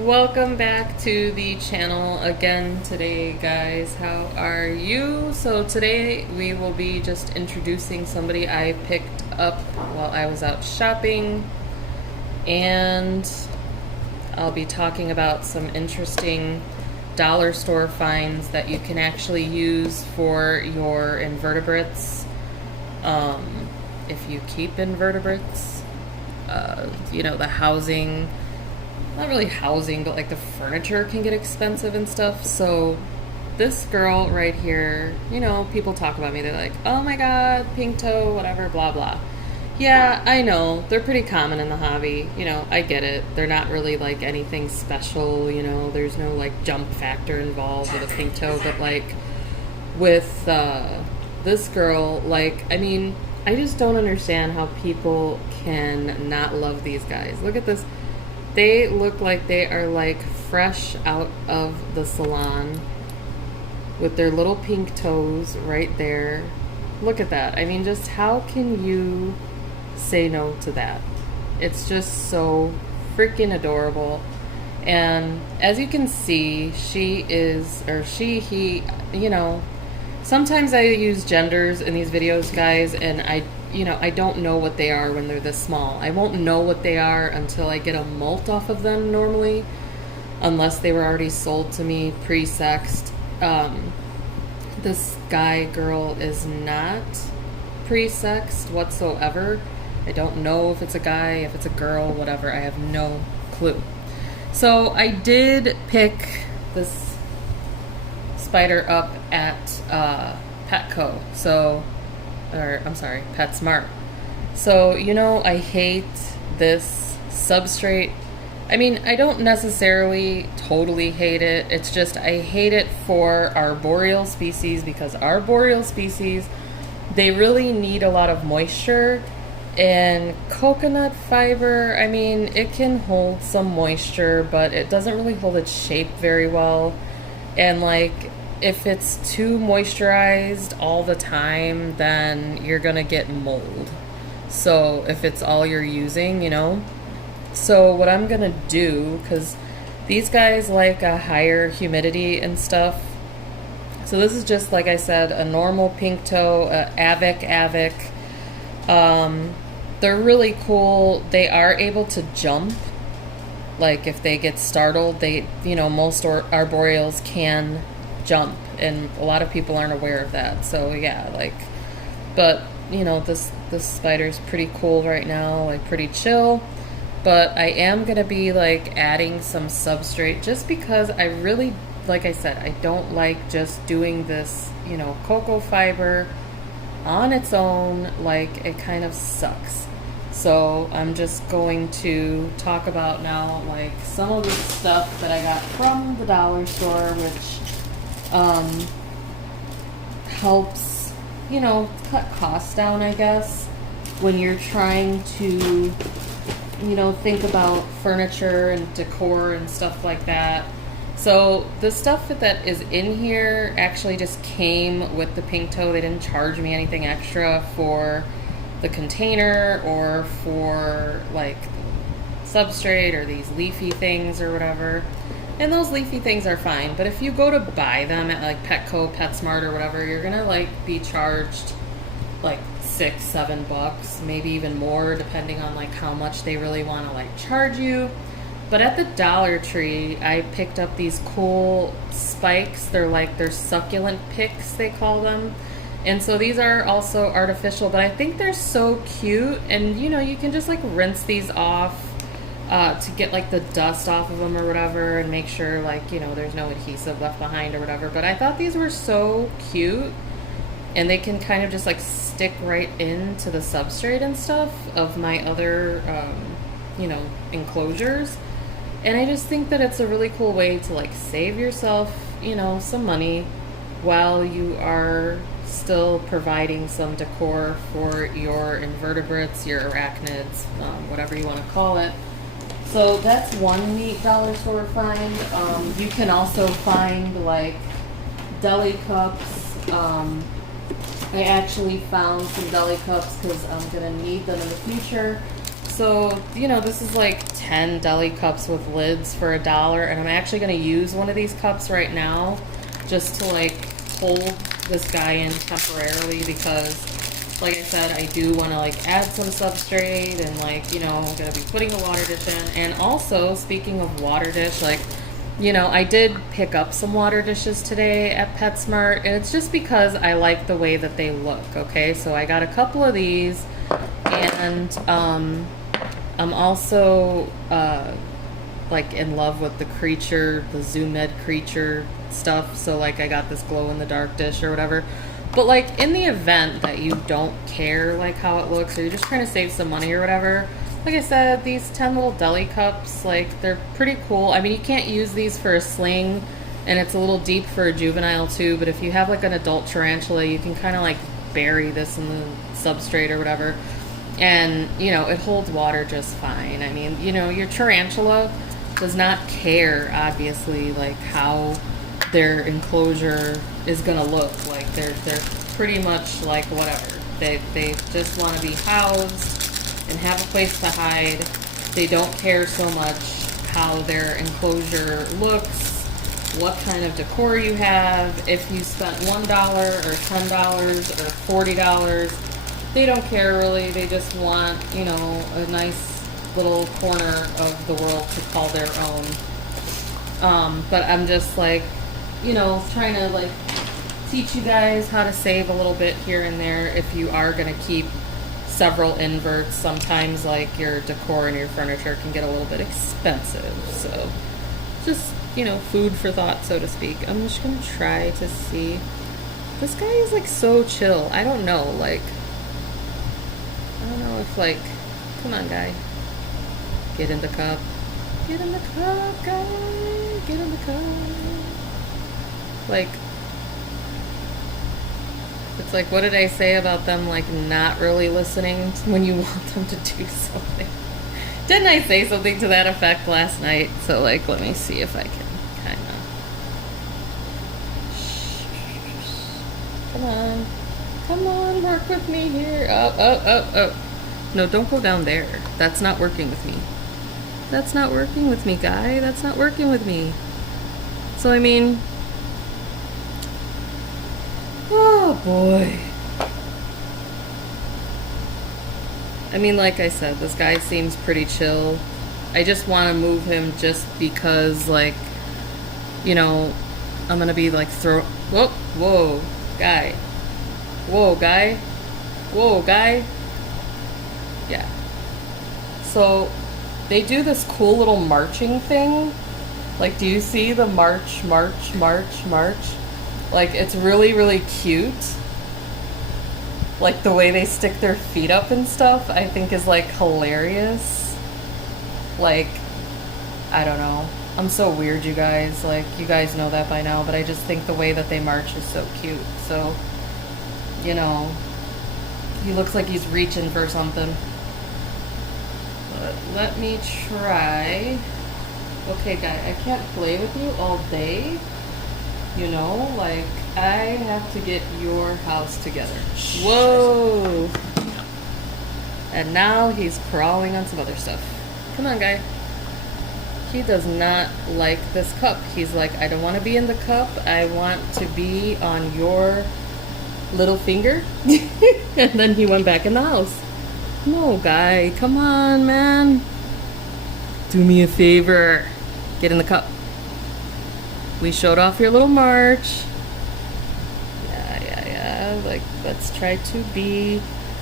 Welcome back to the channel again today, guys. How are you? So today we will be just introducing somebody I picked up while I was out shopping, and I'll be talking about some interesting dollar store finds that you can actually use for your invertebrates, if you keep invertebrates. The housing, not really housing, but like the furniture can get expensive and stuff. So this girl right here, people talk about me. They're like, oh my god, pink toe, whatever, blah blah. Yeah, I know, they're pretty common in the hobby. I get it. They're not really like anything special. There's no like jump factor involved with a pink toe. But like with this girl, I just don't understand how people can not love these guys. Look at this. They look like they are like fresh out of the salon with their little pink toes right there. Look at that. Just how can you say no to that? It's just so freaking adorable. And as you can see, he, sometimes I use genders in these videos, guys, and I don't know what they are when they're this small. I won't know what they are until I get a molt off of them normally, unless they were already sold to me pre-sexed. This girl is not pre-sexed whatsoever. I don't know if it's a guy, if it's a girl, whatever. I have no clue. So I did pick this spider up at Petco. PetSmart. So, I hate this substrate. I don't necessarily totally hate it. It's just I hate it for arboreal species, because arboreal species, they really need a lot of moisture. And coconut fiber, it can hold some moisture, but it doesn't really hold its shape very well. And if it's too moisturized all the time, then you're gonna get mold. So if it's all you're using, So what I'm gonna do, because these guys like a higher humidity and stuff. So this is just, like I said, a normal pink toe, Avic. They're really cool. They are able to jump. Like if they get startled, most arboreals can jump, and a lot of people aren't aware of that. So yeah, but this spider's pretty cool right now, pretty chill. But I am gonna be adding some substrate, just because I really, like I said, I don't like just doing this cocoa fiber on its own. It kind of sucks. So I'm just going to talk about now some of the stuff that I got from the dollar store, which helps, cut costs down, I guess, when you're trying to, think about furniture and decor and stuff like that. So the stuff that is in here actually just came with the pink toe. They didn't charge me anything extra for the container or for substrate or these leafy things or whatever. And those leafy things are fine, but if you go to buy them at Petco, PetSmart, or whatever, you're gonna be charged $6-7, maybe even more, depending on how much they really want to charge you. But at the Dollar Tree, I picked up these cool spikes. They're succulent picks, they call them. And so these are also artificial, but I think they're so cute. And you can just rinse these off to get the dust off of them or whatever, and make sure there's no adhesive left behind or whatever. But I thought these were so cute, and they can kind of just stick right into the substrate and stuff of my other enclosures. And I just think that it's a really cool way to save yourself some money while you are still providing some decor for your invertebrates, your arachnids, whatever you want to call it. So that's one neat dollar store find. You can also find deli cups. I actually found some deli cups because I'm going to need them in the future. So, you know, this is like 10 deli cups with lids for $1, and I'm actually going to use one of these cups right now just to like hold this guy in temporarily because, like I said, I do want to like add some substrate and like, you know, I'm going to be putting a water dish in. And also, speaking of water dish, like, you know, I did pick up some water dishes today at PetSmart, and it's just because I like the way that they look, okay? So I got a couple of these, and I'm also like in love with the creature, the Zoom Med creature stuff. So like I got this glow in the dark dish or whatever. But like in the event that you don't care like how it looks, or you're just trying to save some money or whatever, like I said, these 10 little deli cups, like they're pretty cool. I mean, you can't use these for a sling, and it's a little deep for a juvenile too, but if you have like an adult tarantula, you can kind of like bury this in the substrate or whatever. And, you know, it holds water just fine. I mean, you know, your tarantula does not care, obviously, like how their enclosure is gonna look. Like they're pretty much like whatever. They just want to be housed and have a place to hide. They don't care so much how their enclosure looks, what kind of decor you have, if you spent $1 or $10 or $40. They don't care really. They just want, you know, a nice little corner of the world to call their own. But I'm just like, you know, trying to like teach you guys how to save a little bit here and there if you are going to keep several inverts. Sometimes like your decor and your furniture can get a little bit expensive. So just, you know, food for thought, so to speak. I'm just going to try to see. This guy is like so chill. I don't know, like, I don't know if like, come on guy. Get in the cup. Get in the cup, guy. Get in the cup. Like, it's like, what did I say about them, like, not really listening when you want them to do something? Didn't I say something to that effect last night? So, like, let me see if I can kind of... Come on. Come on, work with me here. Oh. No, don't go down there. That's not working with me. That's not working with me, guy. That's not working with me. So, I mean... Oh boy. I mean, like I said, this guy seems pretty chill. I just want to move him just because, like, you know, I'm gonna be like whoa, guy. Whoa, guy. Whoa, guy. Yeah. So, they do this cool little marching thing. Like, do you see the march? Like, it's really, really cute. Like, the way they stick their feet up and stuff, I think is, like, hilarious. Like, I don't know. I'm so weird, you guys. Like, you guys know that by now, but I just think the way that they march is so cute. So, you know, he looks like he's reaching for something. But let me try. Okay, guy, I can't play with you all day. You know, like, I have to get your house together. Whoa! And now he's crawling on some other stuff. Come on, guy. He does not like this cup. He's like, I don't want to be in the cup. I want to be on your little finger. And then he went back in the house. No, guy. Come on, man. Do me a favor. Get in the cup. We showed off your little march. Yeah. Like, let's try to be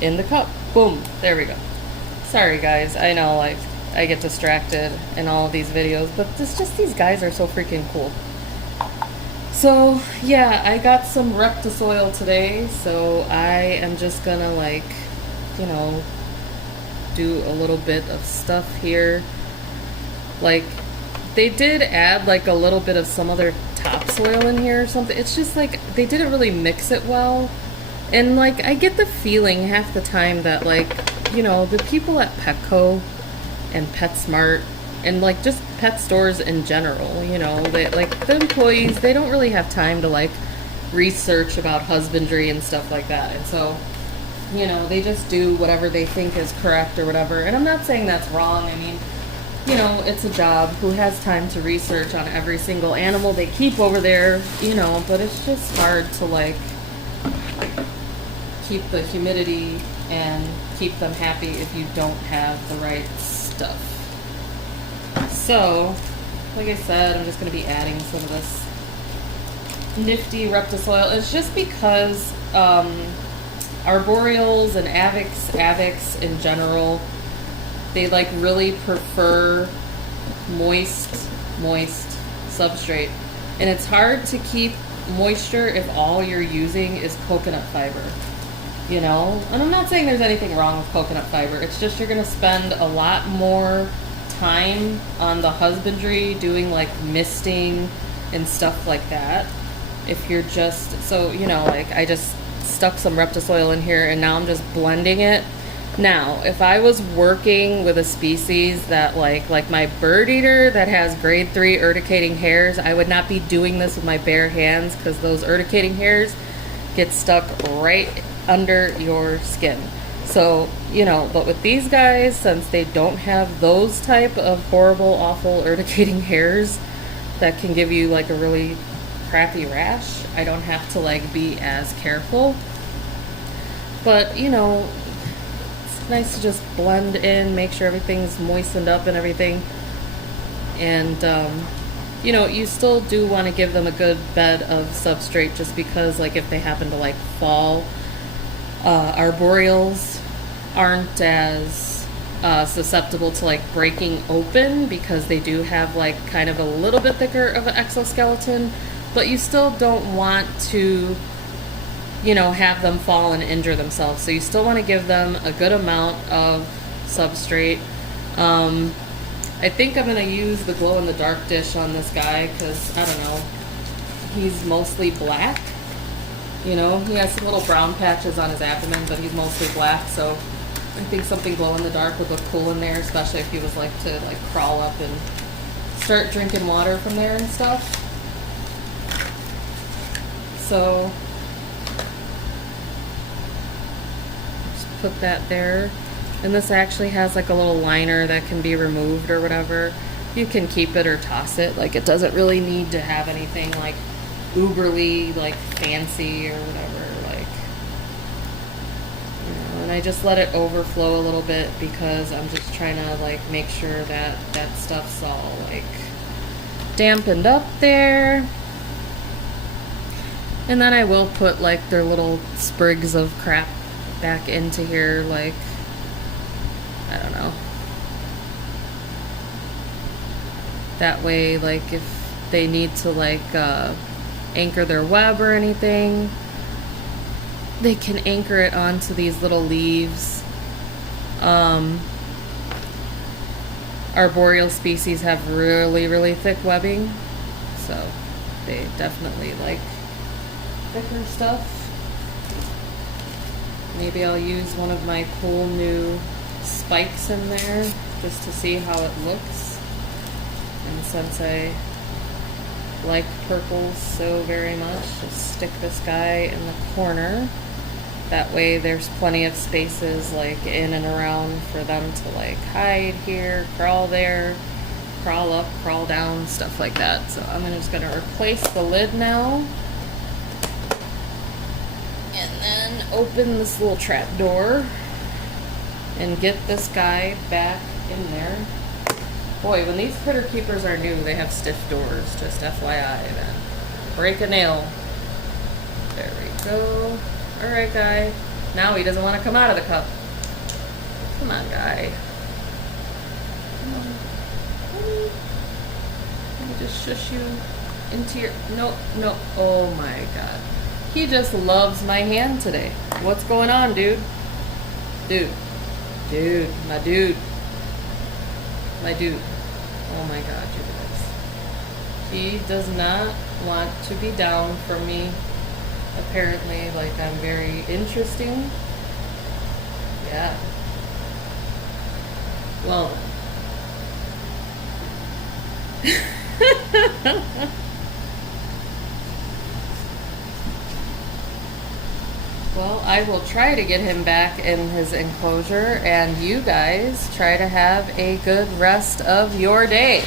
in the cup. Boom. There we go. Sorry, guys. I know, like, I get distracted in all of these videos, but these guys are so freaking cool. So, yeah, I got some Reptisoil today, so I am just gonna, like, you know, do a little bit of stuff here. Like, they did add like a little bit of some other topsoil in here or something. It's just like they didn't really mix it well. And like I get the feeling half the time that, like, you know, the people at Petco and PetSmart and like just pet stores in general, you know, they, like, the employees, they don't really have time to like research about husbandry and stuff like that. And so you know, they just do whatever they think is correct or whatever. And I'm not saying that's wrong. I mean, you know, it's a job. Who has time to research on every single animal they keep over there, you know, but it's just hard to like keep the humidity and keep them happy if you don't have the right stuff. So, like I said, I'm just going to be adding some of this nifty Reptisoil. It's just because arboreals and avics in general, they like really prefer moist substrate. And it's hard to keep moisture if all you're using is coconut fiber. You know? And I'm not saying there's anything wrong with coconut fiber. It's just you're going to spend a lot more time on the husbandry doing like misting and stuff like that. If you're just, so, you know, like I just stuck some Reptisoil in here and now I'm just blending it. Now, if I was working with a species that like my bird eater that has grade 3 urticating hairs, I would not be doing this with my bare hands because those urticating hairs get stuck right under your skin. So, you know, but with these guys, since they don't have those type of horrible, awful urticating hairs that can give you like a really crappy rash, I don't have to like be as careful. But, you know, it's nice to just blend in, make sure everything's moistened up and everything. And, you know, you still do want to give them a good bed of substrate just because, like, if they happen to, like, fall, arboreals aren't as susceptible to, like, breaking open because they do have, like, kind of a little bit thicker of an exoskeleton. But you still don't want to, you know, have them fall and injure themselves. So you still want to give them a good amount of substrate. I think I'm going to use the glow-in-the-dark dish on this guy because, I don't know, he's mostly black. You know, he has some little brown patches on his abdomen, but he's mostly black. So I think something glow-in-the-dark would look cool in there, especially if he was like to like crawl up and start drinking water from there and stuff. So just put that there. And this actually has like a little liner that can be removed or whatever. You can keep it or toss it. Like it doesn't really need to have anything like uberly like fancy or whatever. Like, you know, and I just let it overflow a little bit because I'm just trying to like make sure that that stuff's all like dampened up there. And then I will put like their little sprigs of crap back into here, like, I don't know. That way, like, if they need to, like, anchor their web or anything, they can anchor it onto these little leaves. Arboreal species have really, really thick webbing, so they definitely like thicker stuff. Maybe I'll use one of my cool new spikes in there just to see how it looks. And since I like purples so very much, just stick this guy in the corner. That way there's plenty of spaces like in and around for them to like hide here, crawl there, crawl up, crawl down, stuff like that. So I'm just gonna replace the lid now. And then open this little trap door and get this guy back in there. Boy, when these critter keepers are new, they have stiff doors, just FYI. Then break a nail. There we go. Alright, guy. Now he doesn't want to come out of the cup. Come on, guy. Come on. Let me just shush you into your... No, no. Oh my god. He just loves my hand today. What's going on, dude? Dude. Dude. My dude. My dude. Oh my god, you guys. He does not want to be down from me. Apparently, like, I'm very interesting. Yeah. Well then. Well, I will try to get him back in his enclosure, and you guys try to have a good rest of your day.